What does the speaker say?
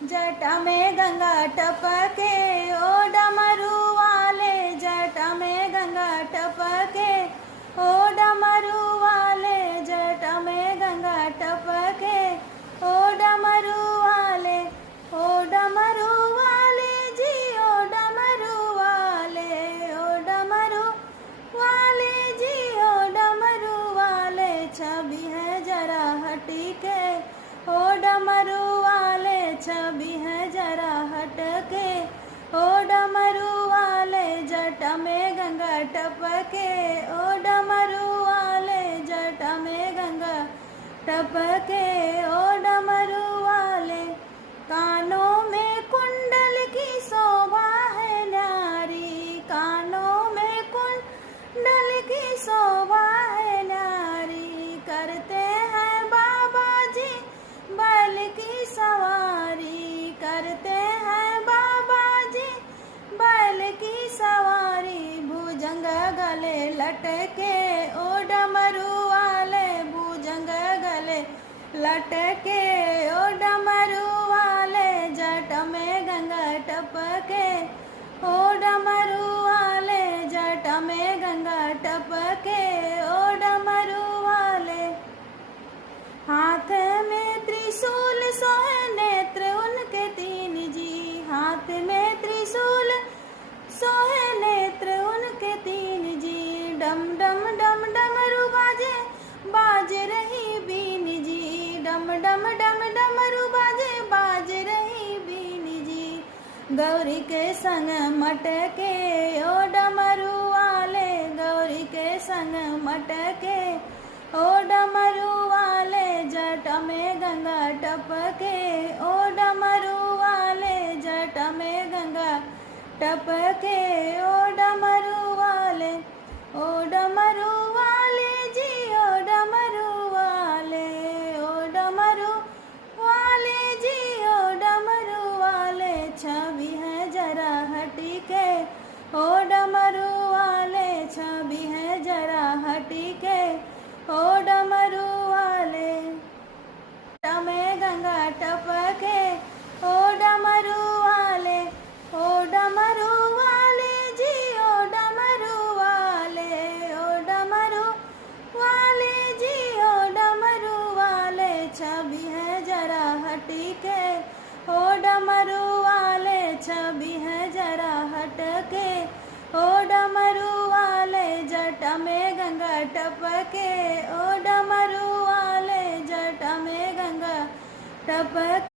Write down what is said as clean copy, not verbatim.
जटा में गंगा टपके ओ डमरू वाले, जटा में गंगा टपके ओ डमरू वाले, जटा में गंगा टपके ओ डमरू वाले, ओ डमरू वाले जी, ओ डमरू वाले, ओ डमरू वाले जी, ओ डमरू वाले, छवि है जरा हटी के ओ डमरू वाले, छवि है जरा हटके ओ डमरू वाले, जटा में गंगा टपके ओ डमरू वाले, जटा में गंगा टपके ओ डमरू वाले, कानों में कुंडल की शोभा है न्यारी, कानों में कुंडल की शोभा है न्यारी, करते हैं बाबा जी बैल की सवारी, करते हैं बाबा जी बैल की सवारी, भुजंग गले लटके ओ डमरू वाले, भुजंग गले लटके ओ डमरू वाले, जट में गंगा टपके ओ डमरू वाले, जट में गंगा टपके ओ डमरू वाले, हाथ में त्रिशूल सोहे नेत्र उनके तीन जी, हाथ में त्रिशूल सोहे नेत्र उनके तीन जी, डम डम डम डमरू बाजे बाज रही बीन जी, डम डम डम डमरू बाजे बाज रही बीन जी, गौरी के संग मटके ओ डमरू वाले, गौरी के संग मटके ओ डमरू वाले, जट में गंगा टपके ओ डमरू वाले, जट में गंगा टपके ओ डमरू वाले, ओ डमरू वाले जी, ओ डमरू वाले, ओ डमरू वाले जी, ओ डमरू वाले, छवि है जरा हटी के ओ डमरू वाले, छवि है जरा हटी के ओ डमरू वाले, जटा में गंगा टपके ओ डमरू वाले, ओ डमरू वाले जी, ओ डमरू वाले, ओ डमरू वाले जी, ओ डमरू वाले, छवि है जरा हटी के ओ डमरू वाले, छवि है जरा हटके ओ डमरू वाले, जटा में गंगा टपके ओ डमरू वाले, जटा में गंगा टपके।